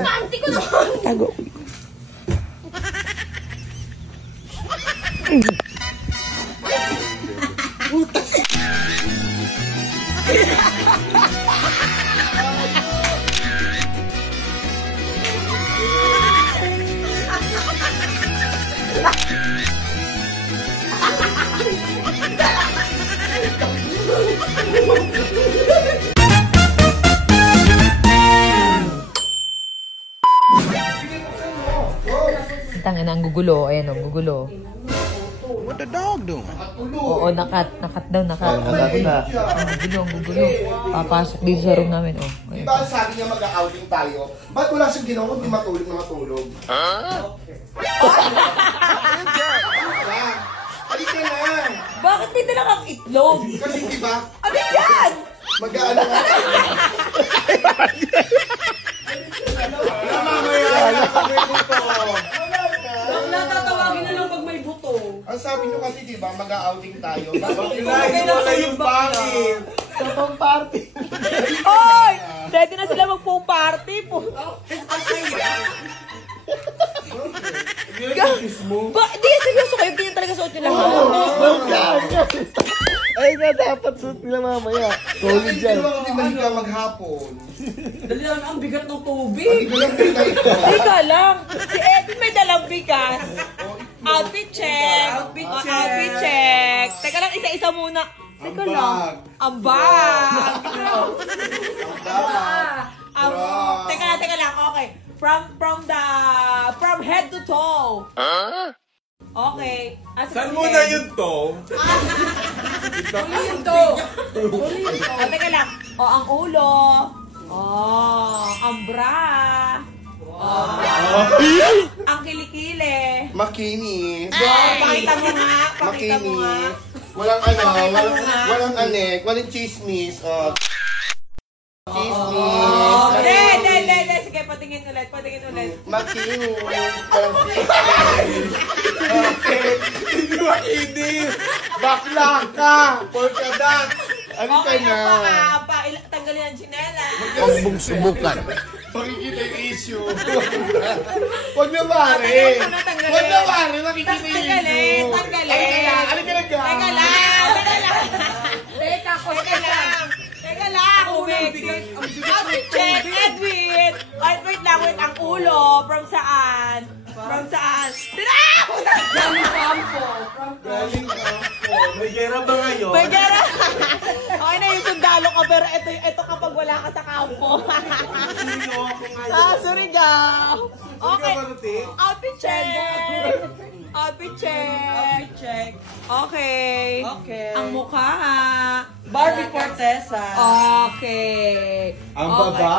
Panty ko naman. Tago. Tangin na ang gugulo. Ayan ang gugulo. What the dog doing? Oo, nakat daw, nakat. Ang gugulo. Papasok dito sa room namin, oh. Di ba sabi niya mag-outing tayo? Ba't wala siyang ginawa kung di matulog na matulog? Halika na! Bakit hindi na kang itlog? Kasi di ba? Ano yan? Mag-aano nga tayo. Mamaya! Natatawagin na lang pag may buto. Ang sabi niyo kasi di ba mag-outing tayo? Wala yung pangit. Kapang party. Oy! Ready na sila magpo-party po. Hindi yan seryoso kayo. Hindi yan talaga suot nyo lahat. Ay nga, dapat suit nila mamaya. Solid Hindi dyan. naman kung di mahiga maghapon. Dali lang ang bigat ng tubig. Hindi ko lang pinay ito. Teka lang. Si Edwin may dalang bigas. Outfit check. Outfit Oh, check. outfit check. Teka lang, isa-isa muna. Teka lang. Ang bag. Teka lang. Okay. From head to toe. Okay. Saan muna yun to? Huli yun to. Teka lang. O, ang ulo. Ang bra. Ang kilikili. Makinis. Pakita mo nga. Pakita mo nga. Makinis. Walang walang anek, walang chismis. Chismis. Hindi. Sige, patingin ulit. Makinis. Walang Hindi makinis! Bakla ka! Polkadat! Ano ka na? Tanggalin ang tsinela. Huwag subukan. Makikita yung issue. Huwag na pare. Huwag na pare. Makikita yung issue. Tanggalin. Ano ka Teka lang. Outfit check, Edwin. Wait lang. Ang ulo. From saan? Galing kampo. Galing ka po. May gera ba ngayon? May gera. Okay na yung sundalo ka, pero ito kapag wala ka sa kampo. Sino ako ngayon? Surigao. Okay. Karating? Outfit check. Okay. Ang mukha. Barbie Fortesa. Okay. Ang baba.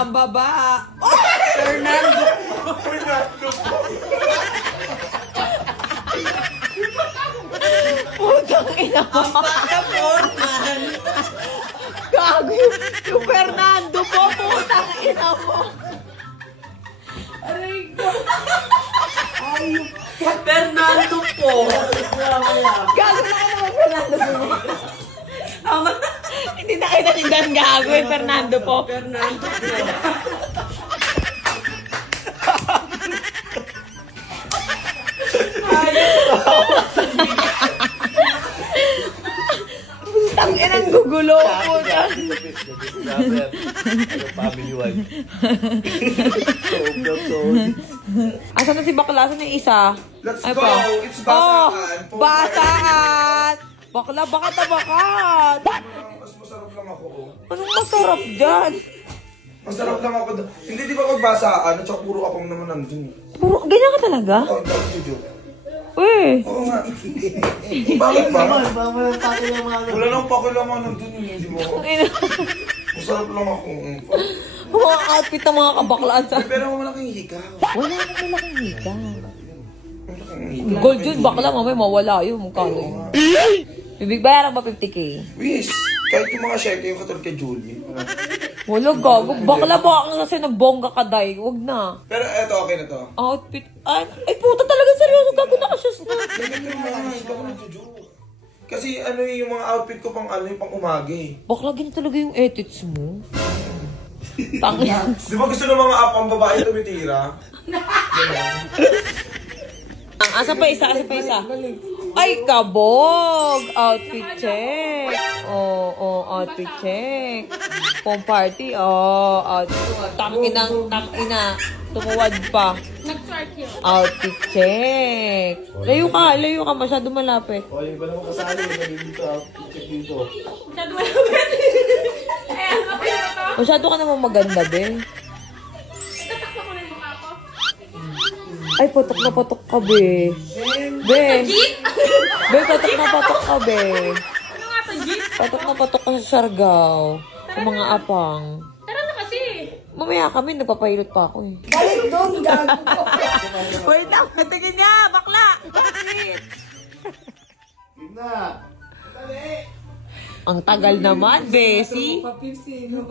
Ang baba. Fernando. Putang ina mo. Gago. Yung Fernando po. Putang ina mo. Aray ko. Fernando po. Gago na naman Fernando po. Hindi na kayo natindan gago yung Fernando po. Fernando po. Ang inang gugulo po dyan. Family one. Asan na si bakla? Asan na yung isa? Let's Ay, go! pa. It's basaan! Basaan! Bakla, bakat na bakat! Mas masarap lang ako. Anong masarap dyan? Masarap lang ako. Hindi di ba magbasaan? At saka puro apang naman nandun. Puro, ganyan ka talaga? Oh, dahil video. Uy! Oo nga. Bakit ba? Wala nang pakilaman nandun yun. Hindi mo ako. Masarap lang ako. Mga outfit ng mga kabaklaan sa... Pero malaking hika. Wala na malaking hika. Gold yun, bakla, mamay mawala yun. Mukha yun. Bibig bayaran ba 50K? Wish! Kahit yung mga syempre yung katulad kay Julie. Wala gago. Bakla ba kasi nagbongga ka, day? Huwag na. Pero eto, okay na to. Outfit. Ay puta talaga seryoso. Gago na ka siya. Ganito naman, hindi ako nagjo-joke. Kasi ano yung mga outfit ko pang ano yung pang umaga eh. Bakla, ganyan talaga yung edits mo. Pangin. Di ba gusto ng mga apang babae tumitira? Asa pa isa? Ay, kabog! Outfit check. Oo, outfit check. Pong party, outfit. Tangina. Tumuwad pa. Nag-start yun. Outfit check. Layo ka. Masyado malapit. O, yung iba naman kasali. Sabi dito, check dito. Masyado malapit. Ayan, okay na to. Masyado ka naman maganda, be. Tatakbo ko na yung mukha ko. Ay, patok na patok ka, be. Be, patok na patok ka, be. Ano nga to, Jeep? Patok na patok ka sa Siargao. Sa mga apang. Tara na kasi. Mamaya kami, nagpapahilot pa ako eh. Balik doon, gago ko. Wait lang, tingin niya, bakla! Bakit? Yun na. Ang tagal naman, Bessie. Papipsino.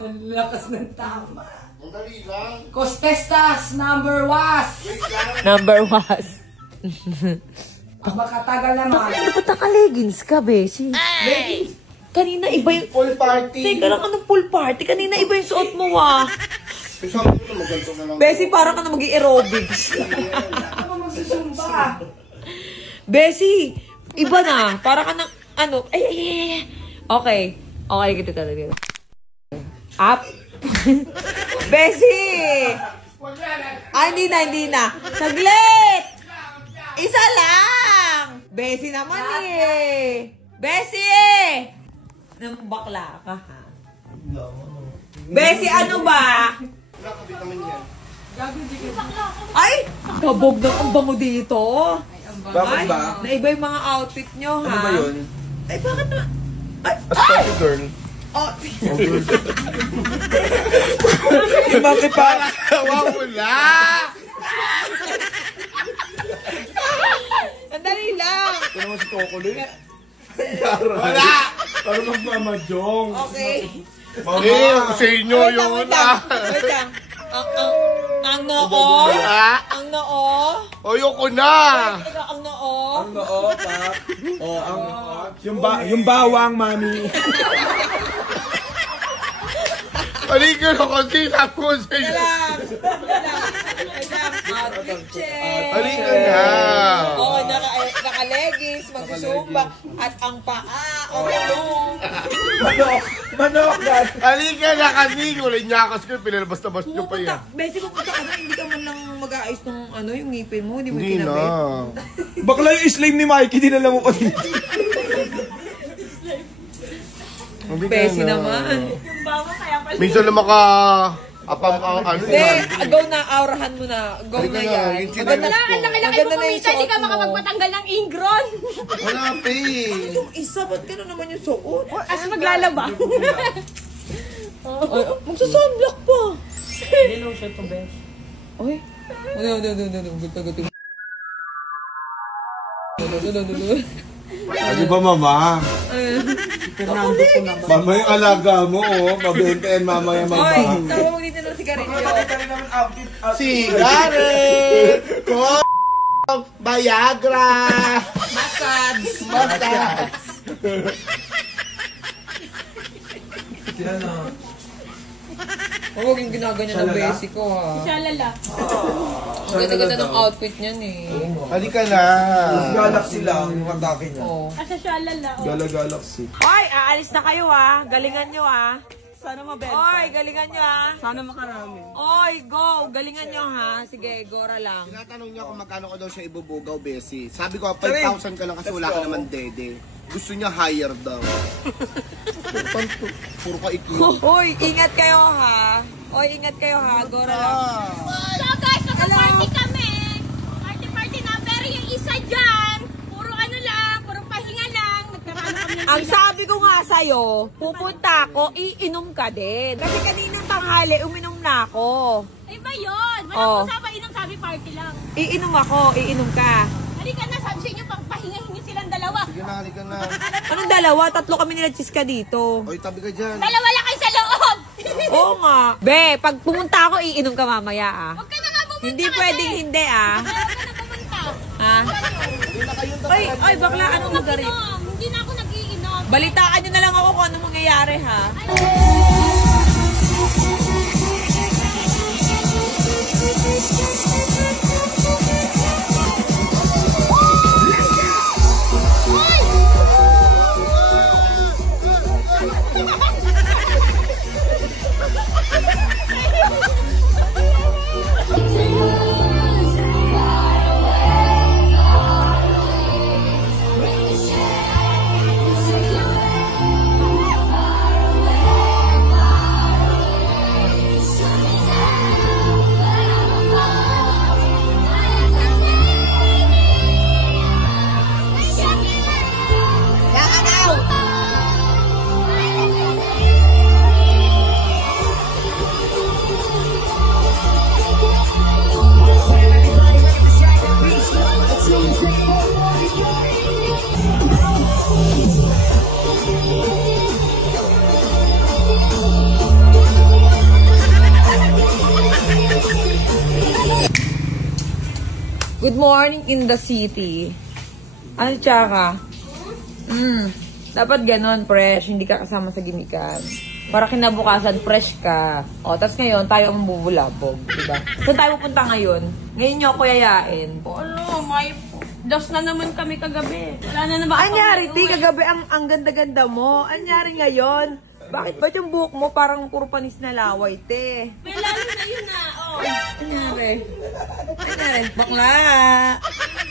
Ang lakas ng tama. Ang dali lang. Costestas, number was. Number was. Ang makatagal naman. Ano ba naka-leggings ka, Bessie? Leggings. Kanina iba yung... Full party. Teka lang, anong pool party? Kanina iba yung suot mo, ah. Sabi ko na maganto na lang. Bessie, parang ka na mag-aerobics. Ako magsusumba. Bessie, iba na. Para ka ng, ano, ay. Okay, kita talaga. Up. Bessie! Hindi na. Saglit! Isa lang! Bessie naman eh. Bessie! Nang bakla ka, ha? Bessie, ano ba? Ay! Kabog na ang bango dito. Bakit ba? Naiba yung mga outfit nyo, ha? Ano ba yun? Ay, bakit na? Ay, A spicy girl. oh, Bakit pa? Wala! sandali lang. Ito naman si Tokoli. Wala! Parang magmamajong. Okay. Sa inyo Wait lang, yun, wait lang. Wait lang. Ang noo. Ang noo. Ayoko na! Teka, ang noo. Ang noo, pak. Yung bawang, mami. Halika na kasi sabi ko sa inyo. Outfit check. Halika na. Oo, naka-leggings, magsusumba, at ang paa, Manok, dad. Halika na kasi. Wala niya kasi pinalabas-labas nyo pa yan. Besi, pupunta ka na, hindi ka man lang mag-aayos ng yung ngipin mo, hindi mo Hindi kinabit. na. Bakla yung slime ni Mikey, dinala mo ko dito. Besi naman. Yung bawa kaya pala. Minsan na maka... ano Hindi, yan? go na, aurahan mo na. Go Halika na na, yan. yung chinelas Maganda ko. Ang laki-laki maganda mo na yung kumita, hindi ka suot mo. makapagpatanggal ng ingron. Wala pa eh. Yung isa, ba't gano'n naman yung suot? As maglalaba. Ay, magsasunblock pa. Hindi lang siya to, Besh. Ay. No. Guto. No. Di ba, mama? Fernando ko naman. Mama yung alaga mo, oh. Mabentayan mamaya Oy, magbahang. tawag mo dito ng sigarilyo. Sigaret! Ko! Viagra! Massage. Huwag yung ginaganyan ng besi ko, ha. Shalala. Ang ganda-ganda ng outfit niyan, eh. Halika na. Galaxy lang yung atake niya. Oh. Asa shalala. Galaxy. Hoy, aalis na kayo, ha. Galingan nyo, ha. Sana mabenta. Oy, galingan nyo, ha. Sana makarami. Oy, go. Galingan nyo, ha. Sige, gora lang. Tinatanong niya kung magkano ko daw siya ibubugaw, Bessie. Sabi ko, 5,000 ka lang kasi wala ka naman dede. Gusto niya higher daw. Puro ka iklo. Hoy, ingat kayo, ha. Oy, ingat kayo, ha. Gora lang. So guys, naka-party kami. Party na. Pero yung isa dyan, puro ano lang, puro pahinga lang. Nagkaroon kami ng Ang sabi ko nga sa'yo, pupunta ako, iinom ka din. Kasi kaninang tanghali, uminom na ako. Ay ba yun? Oh. Walang usapan, inang sabi party lang. Iinom ako, iinom ka. Halika na, sabi sa inyo, pang pahinga-hinga silang dalawa. Sige na, halika na. Anong dalawa? Tatlo kami nila chiska dito. Oy, tabi ka dyan. Dalawa lang kayo sa loob. Oo nga. Be, pag pumunta ako, iinom ka mamaya, ah. Huwag ka na nga pumunta Hindi kasi. pwedeng hindi, ah. Huwag ka na pumunta. Ha? Ay, bakla, anong magari? Hindi na ako nag-iinom. Balitaan nyo na lang ako kung anong mangyayari, ha? Ay, Good morning in the city. Ano tsaka? Dapat ganon, fresh. Hindi ka kasama sa gimikan. Para kinabukasan, fresh ka. O, tas ngayon, tayo ang bubulabog. Diba? Saan tayo pupunta ngayon? Ngayon nyo ako yayain. Ano, may dos na naman kami kagabi. Wala na naman. Anyari, ti, kagabi ang ganda-ganda mo. Anyari ngayon? Ba't yung buhok mo parang puro panis na laway, te? May lalo na yun na, oh. Anyari? Bakla!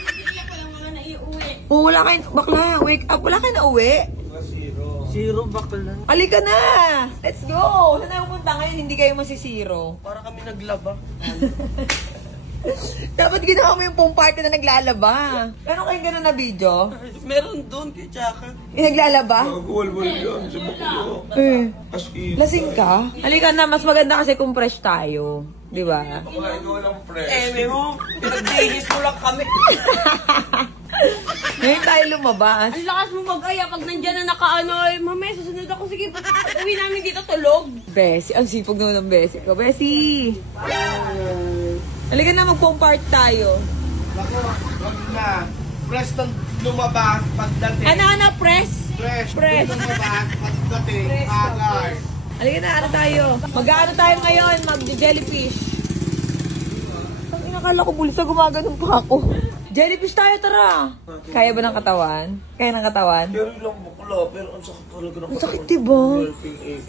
Hindi ko lang mga naiuwi. Oh, wala kayo, bakla, wake up. Wala kayo na uwi. Zero bakla. Halika na! Let's go! Saan tayo pupunta ngayon? Hindi kayo masisiro. Para kami naglaba. Dapat ginawa mo yung pong party na naglalaba. Meron kayong gano'n na video? Meron doon kay Chaka. Yung naglalaba? Magwalwal yan sa bakulo. Eh. As in. Lasing ka? Halika na, mas maganda kasi kung fresh tayo. Di ba? Bakla, ikaw lang fresh. Mo, pinagdihis mo lang kami. Ngayon tayo lumabas. Ang lakas mo mag-aya pag nandyan na nakaano, mamaya susunod ako. Sige, uwi namin dito tulog. Besi, ang sipag naman ng Besi ko. Besi! Halika na, mag-pong party tayo. Ako, wag na. Fresh nang lumabas pagdating. Ano, press? Fresh. Fresh. Lumabas pagdating. Agad. Halika na, ano tayo? Mag-ano tayo ngayon? Mag-jellyfish. Ang inakala ko bulsa, gumaganon pa ako. Jellyfish tayo, tara! Kaya ba ng katawan? Kaya ng katawan? Pero lang bakla, pero ang sakit talaga ng Ang sakit, diba?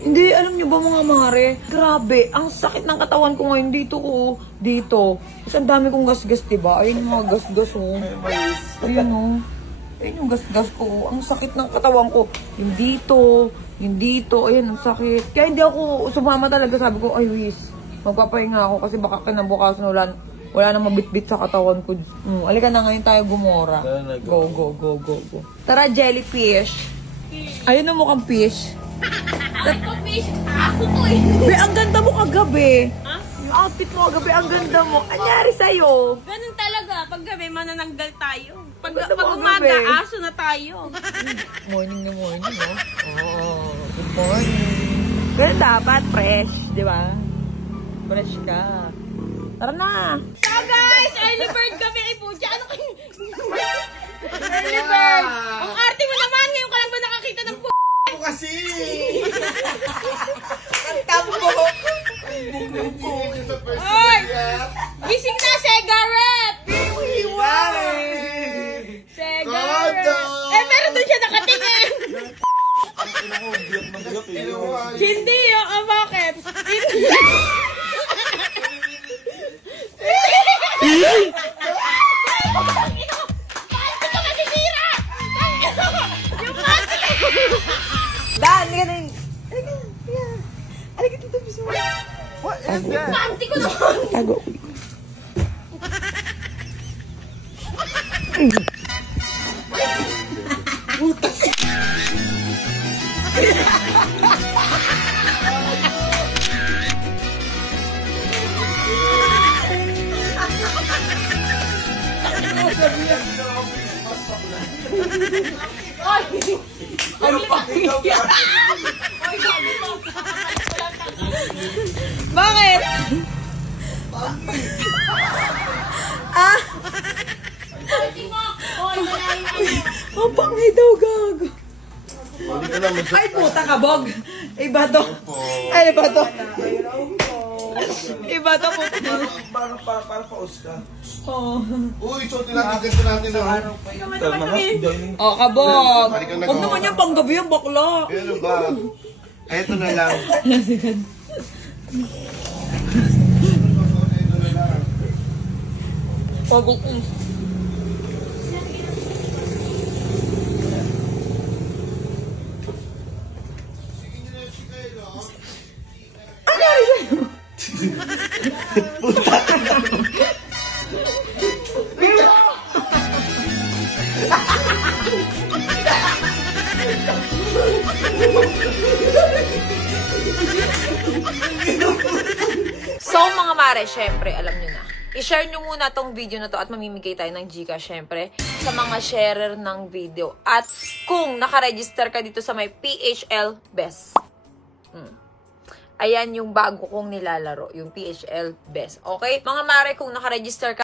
Hindi, alam niyo ba mga mare? Grabe, ang sakit ng katawan ko ngayon. Dito. Kasi ang dami kong gasgas, diba? Ayun yung mga gasgas, oh. Ayun, oh. Ayun yung gasgas ko. Ang sakit ng katawan ko. Yung dito. Ayun, ang sakit. Kaya hindi ako sumama talaga. Sabi ko, ay, Wiz, magpapahinga ako kasi baka kinabukasan wala na mabitbit sa katawan ko. Alika na ngayon tayo gumora. Go. Tara, jellyfish. Ayun na mukhang fish. Ako, fish. Aso to eh. Be, ang ganda mo kagabi. Ha? Yung outfit mo kagabi, ang ganda mo. Anyari sa'yo? Ganun talaga. Pag gabi, manananggal tayo. Pag Ganda mo umaga, kagabi. aso na tayo. Morning na morning, no? Oh, good morning. Pero dapat fresh, di ba? Fresh ka. Tara na! So guys, early bird kami. Ay pucha, ano kayo? Early bird! Ang arte mo naman, ngayon ka lang ba nakakita ng Ako kasi! Ang tambo. Oy! Gising na, Segaret! Segaret! Eh, meron doon siya nakatingin! Hindi, bakit? Plastic ka masisira! Yung plastic! Dan, hindi ka na yung... Halika dito, biso mo. Panty ko naman! Tago. Ano pa? Bakit? Ang pangay daw, gago. Ay, puta ka, Bog. Iba to. Ay, iba to. Iba tapos. Para paus ka. Oh. Uy, so ganito natin no? Oh, kabog. Balik ka na, Huwag naman yan panggabi yung bakla. Pero ba? Eto na lang. Pagod ko. So mga mare, syempre, alam nyo na. I-share nyo muna tong video na to at mamimigay tayo ng Gcash, syempre, sa mga sharer ng video. At kung nakaregister ka dito sa may PHL Best. Ayan yung bago kong nilalaro, yung PHL Best. Okay? Mga mare, kung nakaregister ka